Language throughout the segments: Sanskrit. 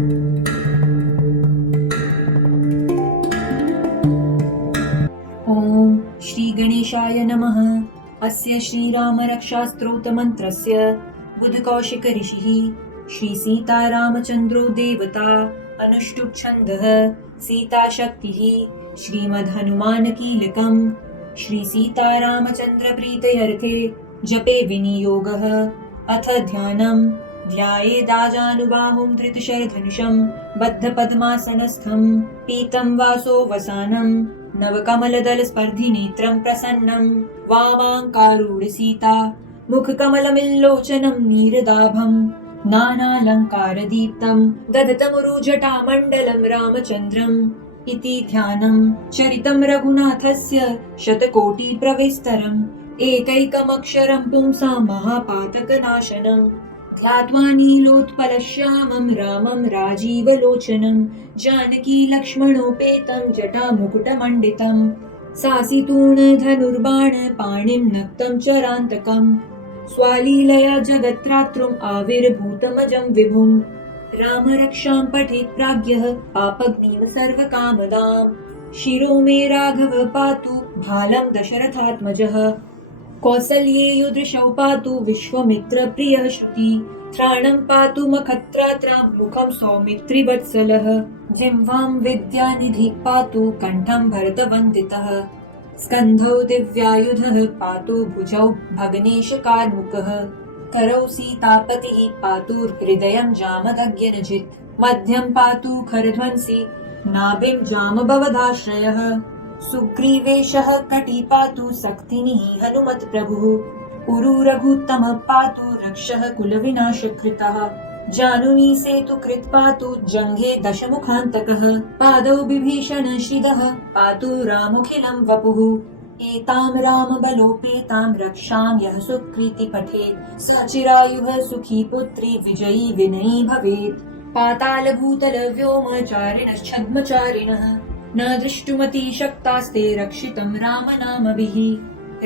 ॐ श्री गणेशाय नमः। अस्य श्रीरामरक्षास्तोत्रमन्त्रस्य बुधकौशिक ऋषिः श्री सीतारामचन्द्रो देवता अनुष्टुप् छन्दः सीताशक्तिः श्रीमद्हनुमानकीलकम् श्री सीतारामचन्द्रप्रीत्यर्थे जपे विनियोगः। अथ ध्यानम्। ध्यायेदाजानुबाहुं धृतशरधनुषं बद्धपद्मासनस्थं पीतं वासो वसानं नवकमलदलस्पर्धिनेत्रं प्रसन्नं वामाङ्कारूढसीता मुखकमलमिल्लोचनं नीरदाभं नानालङ्कारदीप्तं दधतमुरुजटामण्डलं रामचन्द्रम् इति ध्यानम्। चरितं रघुनाथस्य शतकोटिप्रविस्तरम् एकैकमक्षरं पुंसां महापातकनाशनम् ध्यात्वा नीलोत्पलश्यामं रामं राजीवलोचनं जानकी लक्ष्मणोपेतं जटामुकुटमण्डितं सासितूणधनुर्बाणपाणिं नक्तं चरान्तकं स्वालीलया जगत्रात्रुम् आविर्भूतमजं विभुं रामरक्षां पठेत् प्राज्ञः पापग्निव सर्वकामदाम् शिरो मे राघव पातु भालं दशरथात्मजः कौसल्ये युदृशौ पातु विश्वामित्रप्रियः श्रुति त्राणं पातु मखत्रात्रां मुखं सौमित्रिवत्सलः जिह्वां विद्यानिधिः पातु कण्ठं भरतवन्दितः स्कन्धौ दिव्यायुधः पातु भुजौ भग्नेशकार्मुकः करौ सीतापतिः पातु हृदयं जामदग्न्यजित् मध्यं पातु खरध्वंसी नाभिं जामभवदाश्रयः सुग्रीवेशः कटी पातु सक्तिनिः हनुमत्प्रभुः उरु रघुत्तमः पातु रक्षः कुलविनाशकृतः जानुनी सेतुकृत् पातु जङ्घे दशमुखान्तकः पादौ विभीषण श्रिदः पातु रामखिलं वपुः एतां रामबलोपेतां रक्षां यः सुकृति पठेत् स चिरायुः सुखी पुत्री विजयी विनयी भवेत् पातालभूतलव्योमचारिणश्छद्मचारिणः न दृष्टुमति शक्तास्ते रक्षितं रामनामभिः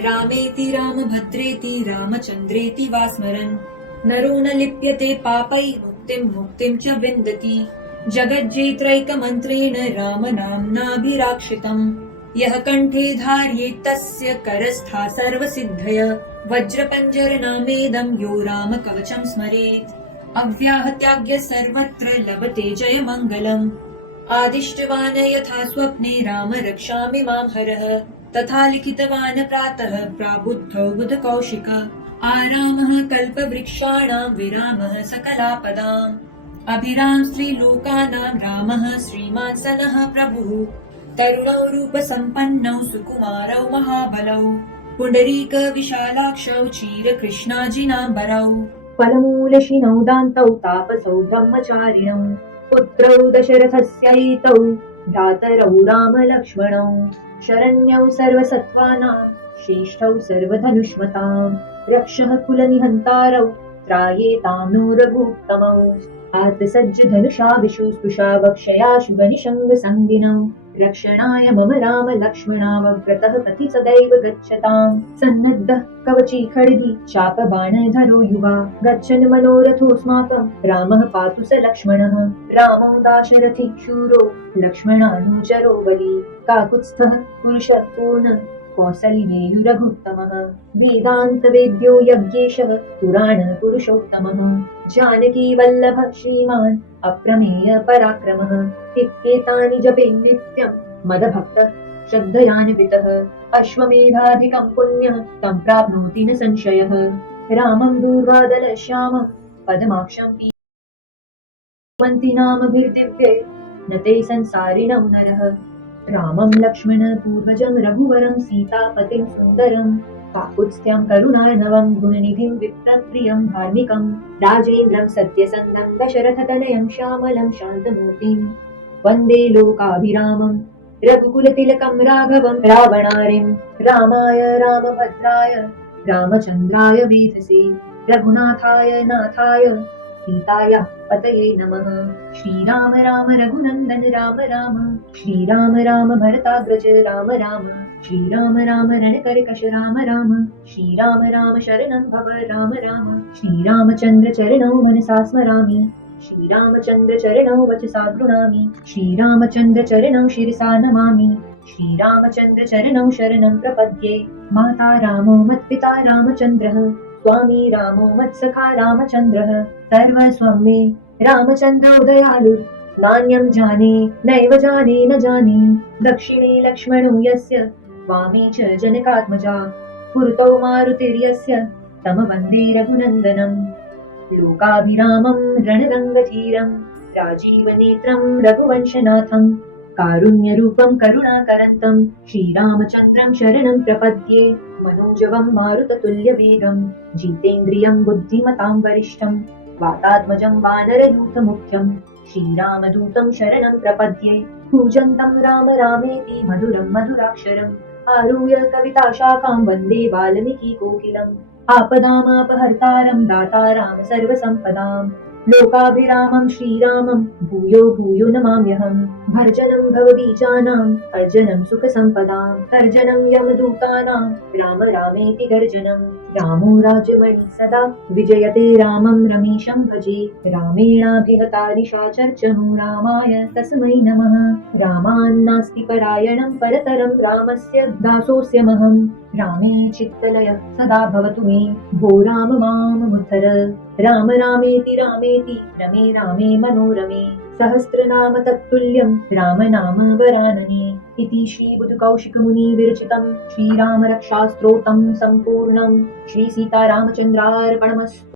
रामेति रामभद्रेति रामचन्द्रेति वा स्मरन् नरो न लिप्यते पापैः मुक्तिं च विन्दति जगज्जेत्रैकमन्त्रेण रामनाम्नाभिराक्षितम् यः कण्ठे धार्येत् तस्य करस्था सर्वसिद्धय वज्रपञ्जरनामेदं यो रामकवचं स्मरेत् अव्याहत्याज्ञ सर्वत्र लभते जयमङ्गलम् आदिष्टवान् यथा स्वप्ने राम रक्षामि मां हरः तथा लिखितवान् प्रातः प्राबुद्धौ बुधकौशिक आरामः कल्पवृक्षाणां विरामः सकलापदाम् अभिराम स्त्रीलोकानां रामः श्रीमान् सनः प्रभुः तरुणौ रूपसम्पन्नौ सुकुमारौ महाबलौ पुण्डरीक विशालाक्षौ चीरकृष्णाजिनाम्बरौ फलमूलशिनौ दान्तौ तापसौ ब्रह्मचारिणौ पुत्रौ दशरथस्यैतौ भ्रातरौ रामलक्ष्मणौ शरण्यौ सर्वसत्त्वानां श्रेष्ठौ सर्वधनुष्मतां रक्षः कुलनिहन्तारौ त्रायेतां नो रघुत्तमौ आर्तसज्जधनुषा विशुस्पृशा वक्षया शुभनिषङ्गसङ्गिनौ रक्षणाय मम राम लक्ष्मणावव्रतः पथि सदैव गच्छताम् सन्नद्धः कवची खड्गी चापबाणधरो युवा गच्छन् मनोरथोऽस्माकं रामः पातु स लक्ष्मणः रामो दाशरथी शूरो लक्ष्मणानुचरो बली काकुत्स्थः पुरुषः पूर्ण कौसल्येयु रघुत्तमः वेदान्तवेद्यो यज्ञेशः पुराणपुरुषोत्तमः जानकी वल्लभः श्रीमान् अप्रमेय पराक्रमः इत्येतानि जपे नित्यं मदभक्तः श्रद्धयान्वितः अश्वमेधाधिकं पुण्यः तं प्राप्नोति न संशयः रामं दूर्वादलश्यामं पदमाक्षं पीवन्ति न ते संसारिणौ नरः रामं लक्ष्मण पूर्वजं रघुवरं सीतापतिं सुन्दरं काकुत्स्थ्यं करुणार्णवं गुणनिधिं विप्रियं धार्मिकं राजेन्द्रं सत्यसन्धं दशरथतनयं श्यामलं शान्तमूर्तिं वन्दे लोकाभिरामं रघुकुलतिलकं राघवं रावणारिं रामाय रामभद्राय रामचन्द्राय वेधसे रघुनाथाय नाथाय सीताय पतये नमः। श्रीराम राम रघुनन्दन राम राम श्रीराम राम भरताग्रज राम राम श्रीराम राम रणकर्कश राम राम श्रीराम राम शरणं भव राम राम श्रीरामचन्द्र चरणौ मनसा स्मरामि श्रीरामचन्द्र चरणौ वचसा गृह्णामि श्रीरामचन्द्र चरणौ शिरसा नमामि श्रीरामचन्द्र चरणौ शरणं प्रपद्ये माता रामो मत्पिता रामचन्द्रः स्वामी रामो मत्सखा रामचन्द्रः सर्वस्वं मे रामचन्द्रो दयालु नान्यं जाने नैव जाने न जाने दक्षिणे लक्ष्मणो यस्य वामे च जनकात्मजा पुरतो मारुतिर्यस्य तं वन्दे रघुनन्दनम् लोकाभिरामं रणरङ्गधीरं राजीवनेत्रं रघुवंशनाथं कारुण्यरूपं करुणाकरन्तं श्रीरामचन्द्रं शरणं प्रपद्ये मनोजवं मारुततुल्यवेगं जितेन्द्रियं बुद्धिमतां वरिष्ठं वातात्मजं वानरयूथमुख्यं श्रीरामदूतं शरणं प्रपद्ये पूजन्तं राम रामेति मधुरं मधुराक्षरम् आरुह्य कविताशाखां वन्दे वाल्मीकिकोकिलम् आपदामापहर्तारं दातारां सर्वसम्पदां लोकाभिरामं श्रीरामं भूयो भूयो नमाम्यहम् भर्जनं भवबीजानाम् अर्जनं सुखसम्पदां तर्जनं यमदूतानां राम रामेति गर्जनं रामो राजमणि सदा विजयते रामं रमेशं भजे रामेणाभिहता निशाचर्चमो रामाय तस्मै नमः रामान्नास्ति परायणं परतरं रामस्य दासोऽस्यमहम् रामे चित्तलय सदा भवतु मे भो राम माममुत्तर राम रामेति रमे रामे मनोरमे सहस्रनाम तत्तुल्यं राम नाम वरानने इति श्रीबुधकौशिकमुनि विरचितं श्रीरामरक्षास्तोत्रं सम्पूर्णं श्रीसीतारामचन्द्रार्पणमस्तु।